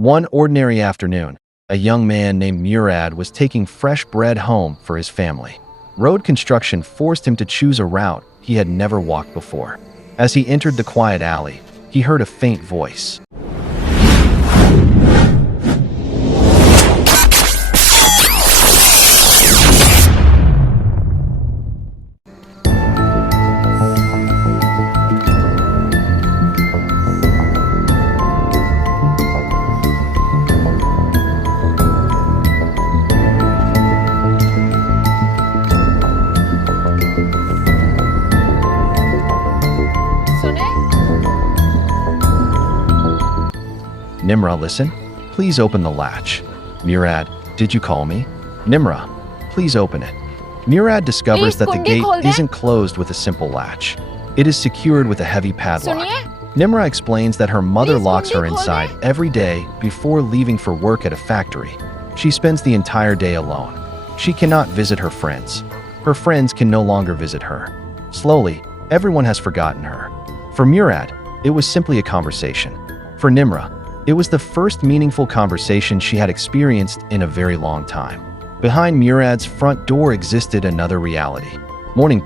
One ordinary afternoon, a young man named Murad was taking fresh bread home for his family. Road construction forced him to choose a route he had never walked before. As he entered the quiet alley, he heard a faint voice. Nimra, listen. Please open the latch. Murad, did you call me? Nimra, please open it. Murad discovers that the gate isn't closed with a simple latch. It is secured with a heavy padlock. Nimra explains that her mother locks her inside every day before leaving for work at a factory. She spends the entire day alone. She cannot visit her friends. Her friends can no longer visit her. Slowly, everyone has forgotten her. For Murad, it was simply a conversation. For Nimra, it was the first meaningful conversation she had experienced in a very long time. Behind Murad's front door existed another reality. Morning.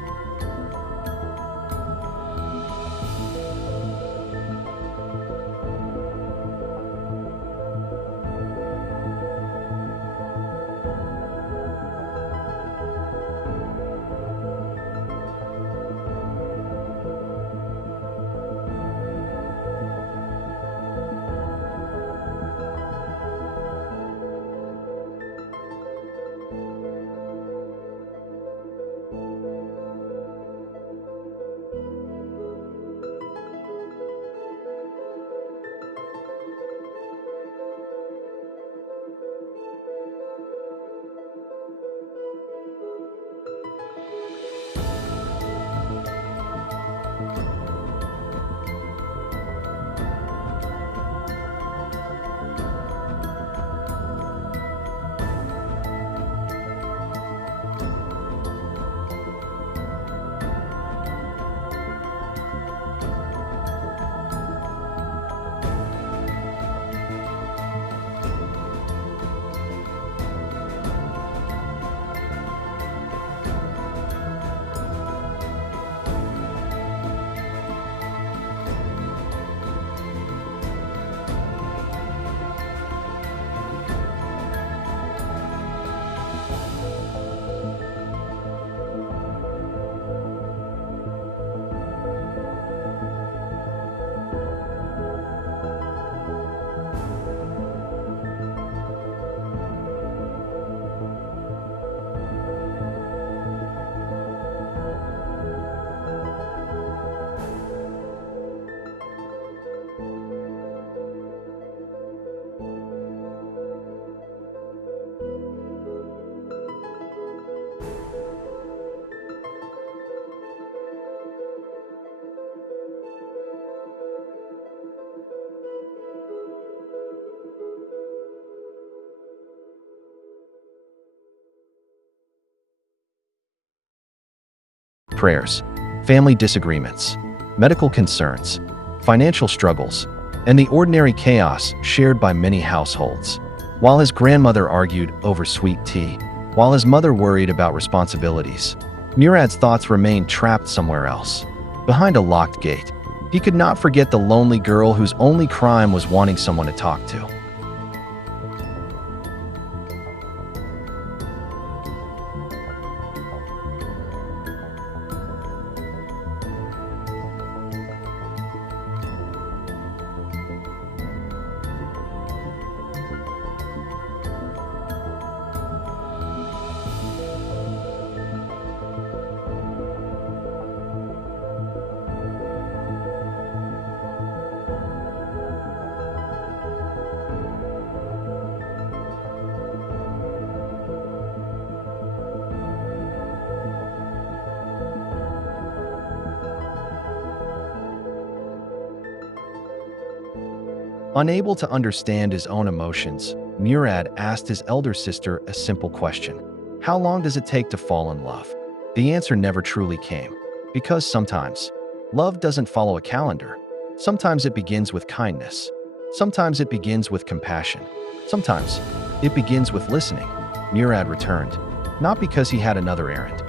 Prayers, family disagreements, medical concerns, financial struggles, and the ordinary chaos shared by many households. While his grandmother argued over sweet tea, while his mother worried about responsibilities, Murad's thoughts remained trapped somewhere else. Behind a locked gate, he could not forget the lonely girl whose only crime was wanting someone to talk to. Unable to understand his own emotions, Murad asked his elder sister a simple question. How long does it take to fall in love? The answer never truly came, because sometimes love doesn't follow a calendar. Sometimes it begins with kindness. Sometimes it begins with compassion. Sometimes it begins with listening. Murad returned, not because he had another errand.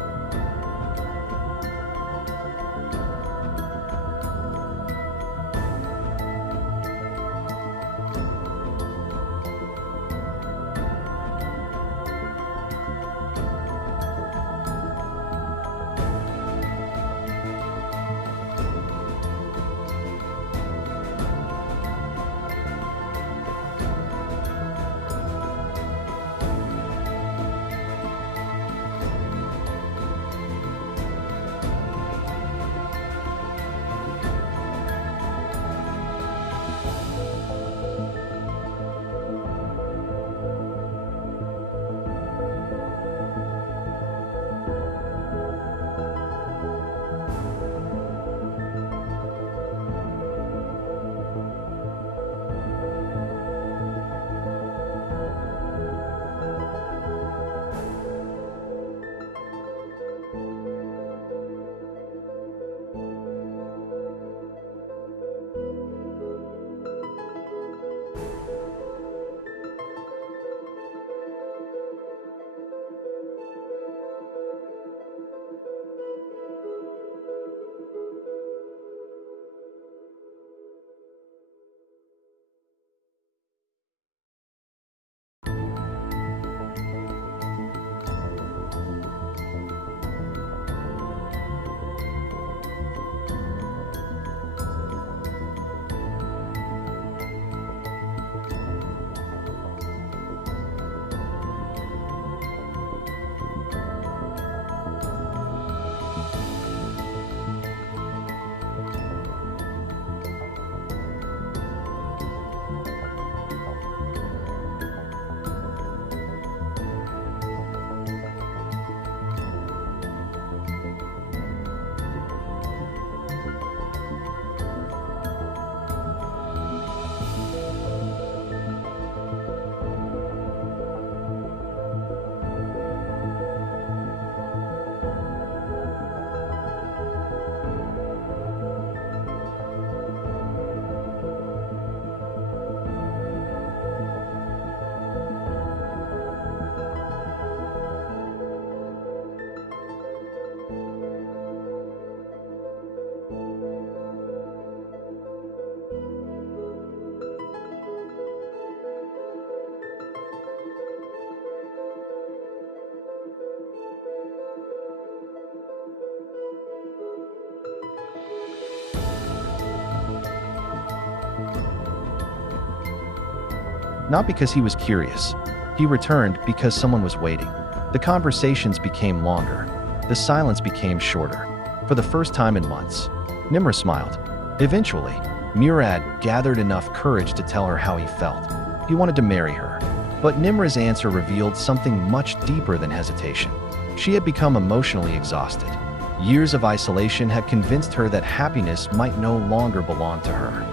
Not because he was curious. He returned because someone was waiting. The conversations became longer. The silence became shorter. For the first time in months, Nimra smiled. Eventually, Murad gathered enough courage to tell her how he felt. He wanted to marry her. But Nimra's answer revealed something much deeper than hesitation. She had become emotionally exhausted. Years of isolation had convinced her that happiness might no longer belong to her.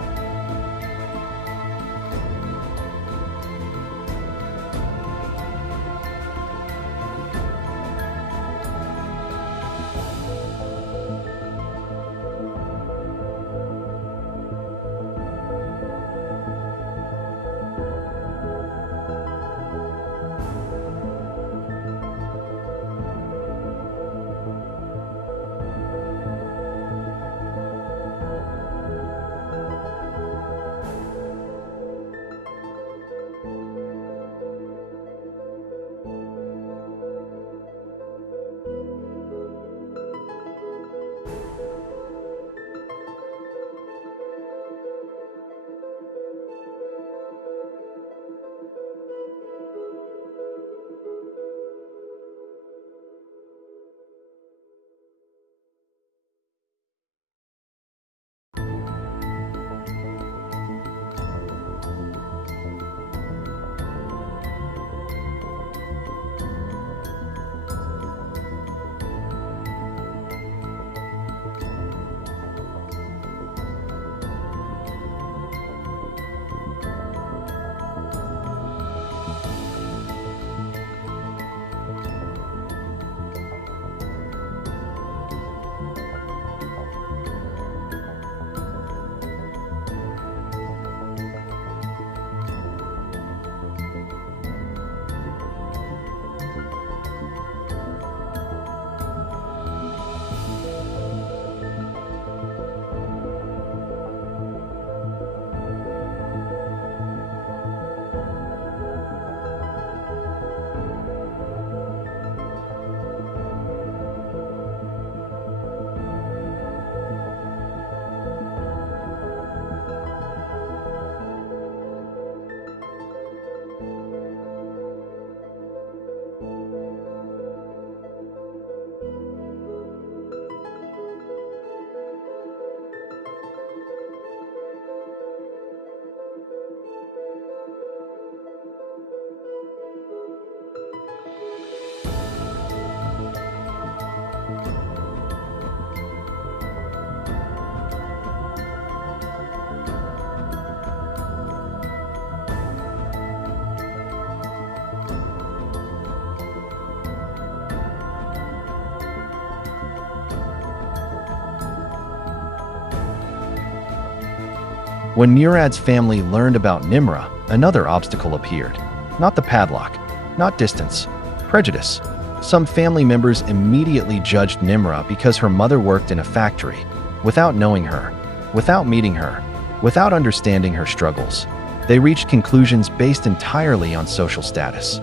When Murad's family learned about Nimra, another obstacle appeared. Not the padlock, not distance, prejudice. Some family members immediately judged Nimra because her mother worked in a factory, without knowing her, without meeting her, without understanding her struggles. They reached conclusions based entirely on social status.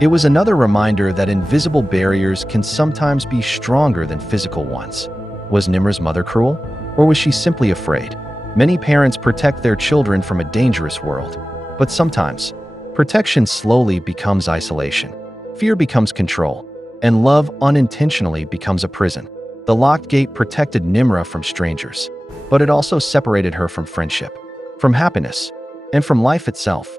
It was another reminder that invisible barriers can sometimes be stronger than physical ones. Was Nimra's mother cruel, or was she simply afraid? Many parents protect their children from a dangerous world, but sometimes, protection slowly becomes isolation. Fear becomes control, and love unintentionally becomes a prison. The locked gate protected Nimra from strangers, but it also separated her from friendship, from happiness, and from life itself.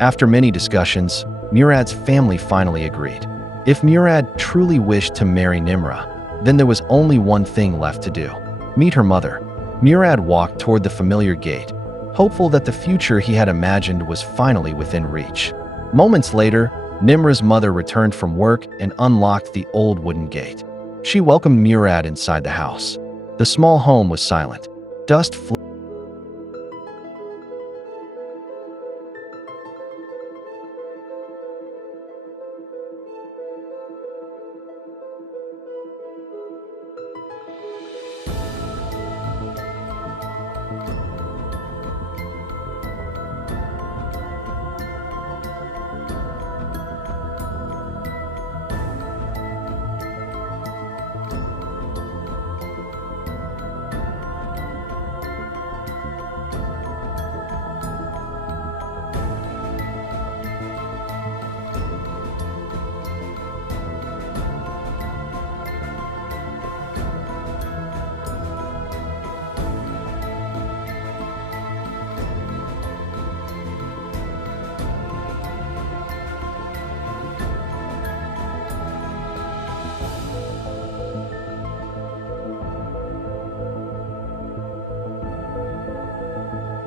After many discussions, Murad's family finally agreed. If Murad truly wished to marry Nimra, then there was only one thing left to do: meet her mother. Murad walked toward the familiar gate, hopeful that the future he had imagined was finally within reach. Moments later, Nimra's mother returned from work and unlocked the old wooden gate. She welcomed Murad inside the house. The small home was silent. Dust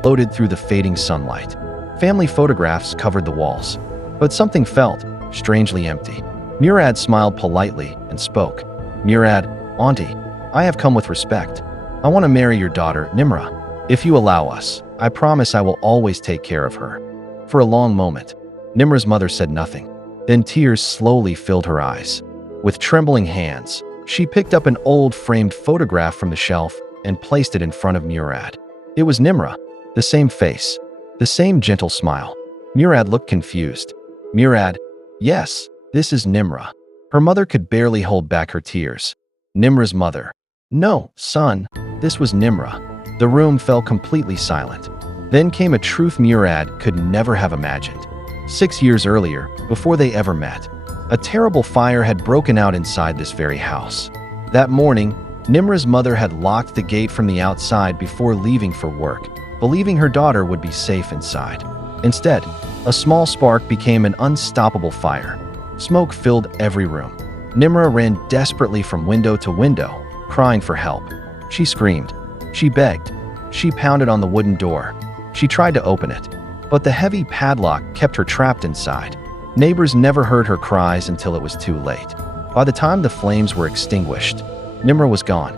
floated through the fading sunlight. Family photographs covered the walls, but something felt strangely empty. Murad smiled politely and spoke. "Murad, Auntie, I have come with respect. I want to marry your daughter, Nimra. If you allow us, I promise I will always take care of her." For a long moment, Nimra's mother said nothing. Then tears slowly filled her eyes. With trembling hands, she picked up an old framed photograph from the shelf and placed it in front of Murad. It was Nimra. The same face, the same gentle smile. Murad looked confused. "Murad, yes, this is Nimra." Her mother could barely hold back her tears. Nimra's mother. "No, son, this was Nimra." The room fell completely silent. Then came a truth Murad could never have imagined. 6 years earlier, before they ever met, a terrible fire had broken out inside this very house. That morning, Nimra's mother had locked the gate from the outside before leaving for work, believing her daughter would be safe inside. Instead, a small spark became an unstoppable fire. Smoke filled every room. Nimra ran desperately from window to window, crying for help. She screamed. She begged. She pounded on the wooden door. She tried to open it, but the heavy padlock kept her trapped inside. Neighbors never heard her cries until it was too late. By the time the flames were extinguished, Nimra was gone.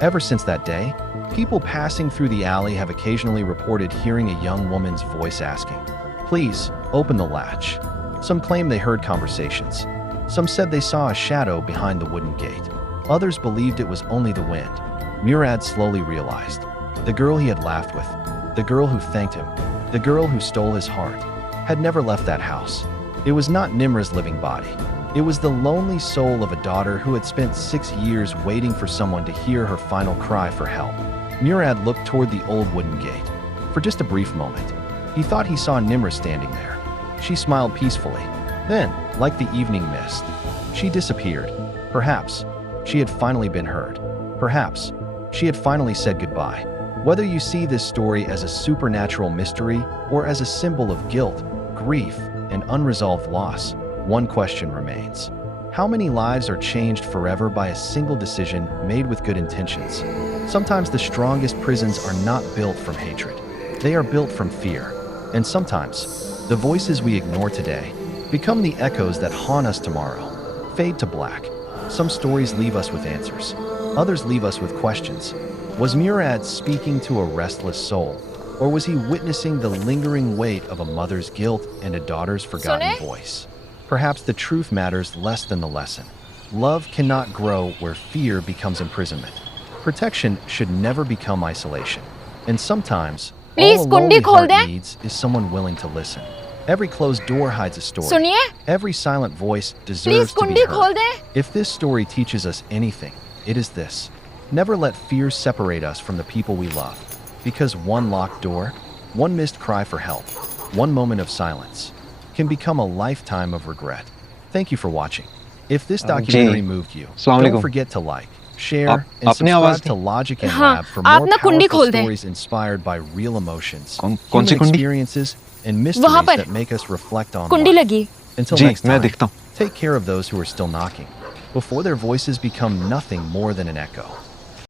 Ever since that day, people passing through the alley have occasionally reported hearing a young woman's voice asking, "Please, open the latch." Some claim they heard conversations. Some said they saw a shadow behind the wooden gate. Others believed it was only the wind. Murad slowly realized. The girl he had laughed with, the girl who thanked him, the girl who stole his heart, had never left that house. It was not Nimra's living body. It was the lonely soul of a daughter who had spent 6 years waiting for someone to hear her final cry for help. Murad looked toward the old wooden gate. For just a brief moment, he thought he saw Nimra standing there. She smiled peacefully. Then, like the evening mist, she disappeared. Perhaps she had finally been heard. Perhaps she had finally said goodbye. Whether you see this story as a supernatural mystery or as a symbol of guilt, grief, and unresolved loss, one question remains. How many lives are changed forever by a single decision made with good intentions? Sometimes the strongest prisons are not built from hatred. They are built from fear. And sometimes, the voices we ignore today become the echoes that haunt us tomorrow. Fade to black. Some stories leave us with answers. Others leave us with questions. Was Murad speaking to a restless soul? Or was he witnessing the lingering weight of a mother's guilt and a daughter's forgotten voice? Perhaps the truth matters less than the lesson. Love cannot grow where fear becomes imprisonment. Protection should never become isolation. And sometimes, all a lonely heart needs is someone willing to listen. Every closed door hides a story. सुनिए, Every silent voice please deserves to be कुंडी खोल heard. दें। If this story teaches us anything, it is this. Never let fears separate us from the people we love. Because one locked door, one missed cry for help, one moment of silence can become a lifetime of regret. Thank you for watching. If this documentary moved you, अस्सलाम don't वालेकुम। forget to like, share, आप and अपनी आवाज़ subscribe to Logic and हाँ, Lab for आप more ना कुंडी powerful खोल दें। stories inspired by real emotions, कौन सी human कुंडी? experiences, and वहाँ mysteries पर। that make us reflect on कुंडी life. लगी। Until जी, next मैं time, देखता हूँ। take care of those who are still knocking before their voices become nothing more than an echo.